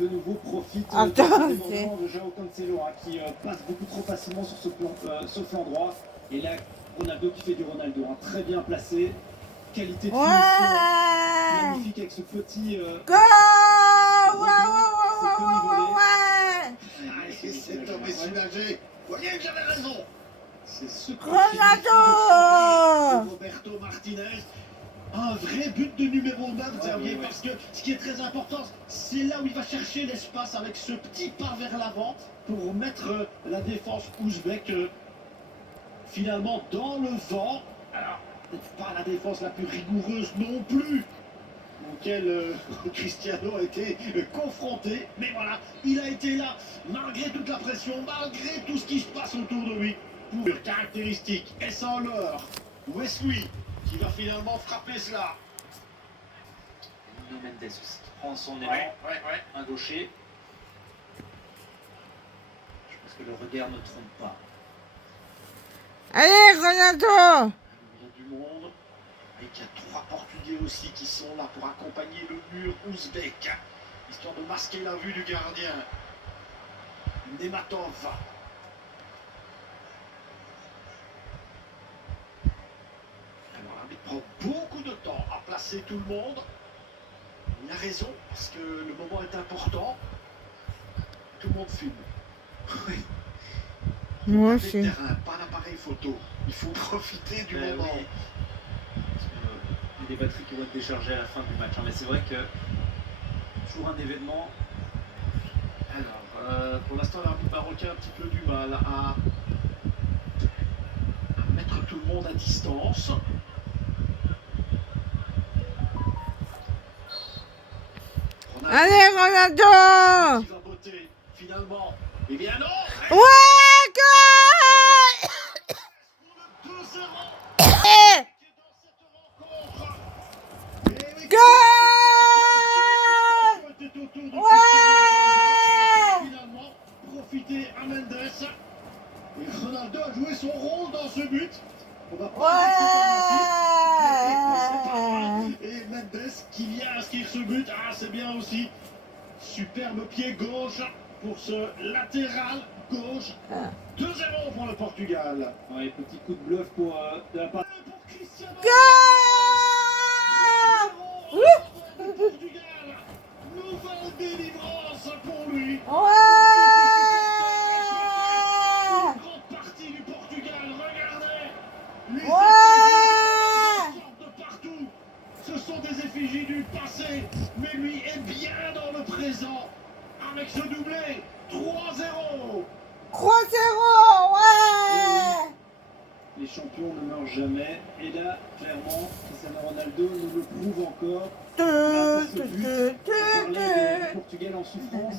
de nouveau profite Attends, des moments de Joao Cancelo qui passe beaucoup trop facilement sur ce flanc droit. Et là, Ronaldo qui fait du Ronaldo, très bien placé. Qualité de finition magnifique avec ce petit... Go! Cet homme est submergé. Vous voyez que j'avais raison. C'est ce Ronaldo! de Roberto Martinez. Un vrai but de numéro 9, Xavier, parce que ce qui est très important, c'est là où il va chercher l'espace avec ce petit pas vers l'avant pour mettre la défense ouzbek finalement dans le vent. Alors, peut-être pas la défense la plus rigoureuse non plus auquel Cristiano a été confronté, mais voilà, il a été là malgré toute la pression, malgré tout ce qui se passe autour de lui. Pour caractéristique, et sans l'heure, Wesley qui va finalement frapper cela. Nuno Mendes aussi qui prend son élan, un gaucher. Je pense que le regard ne trompe pas. Allez, Ronaldo! Il y a du monde. Et il y a 3 Portugais aussi qui sont là pour accompagner le mur ouzbek, histoire de masquer la vue du gardien. Nematov. Alors l'arbitre prend beaucoup de temps à placer tout le monde. Il a raison, parce que le moment est important. Tout le monde filme. Oui. Moi aussi. Pas l'appareil photo. Il faut profiter du moment. Oui. Il y a des batteries qui vont être déchargées à la fin du match. Mais c'est vrai que toujours un événement. Alors, pour l'instant, l'arbitre marocain a un petit peu du mal à mettre tout le monde à distance. Allez, Ronaldo! Qui va botter, finalement. Eh bien non! Ouais, go! 2-0. Go! Ouais! Finalement, profiter à Mendes. Et Ronaldo a joué son rôle dans ce but. On va pas Ouais! et Mendes qui vient inscrire ce but. Ah, c'est bien aussi. Superbe pied gauche pour ce latéral gauche. 2-0 pour le Portugal. Ouais, petit coup de bluff pour de la part. Pour Cristiano. Go! Le Portugal. Nouvelle délivrance pour lui. Ouais! Une grande partie du Portugal. Regardez. Les Ouais! effigies sortent de partout. Ce sont des effigies du passé. Mais lui est bien dans le présent. Avec ce doublé. 3-0. 3-0! Ouais! Les champions ne meurent jamais. Et là, clairement, Cristiano Ronaldo nous le prouve encore. Grâce à ce but, on parlait du Portugal en souffrance.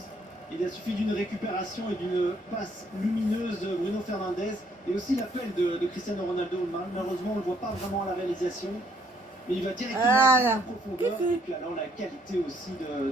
Il a suffi d'une récupération et d'une passe lumineuse de Bruno Fernandes. Et aussi l'appel de Cristiano Ronaldo. Malheureusement, on ne le voit pas vraiment à la réalisation. Mais il va directement Voilà. en profondeur. Et puis alors la qualité aussi de...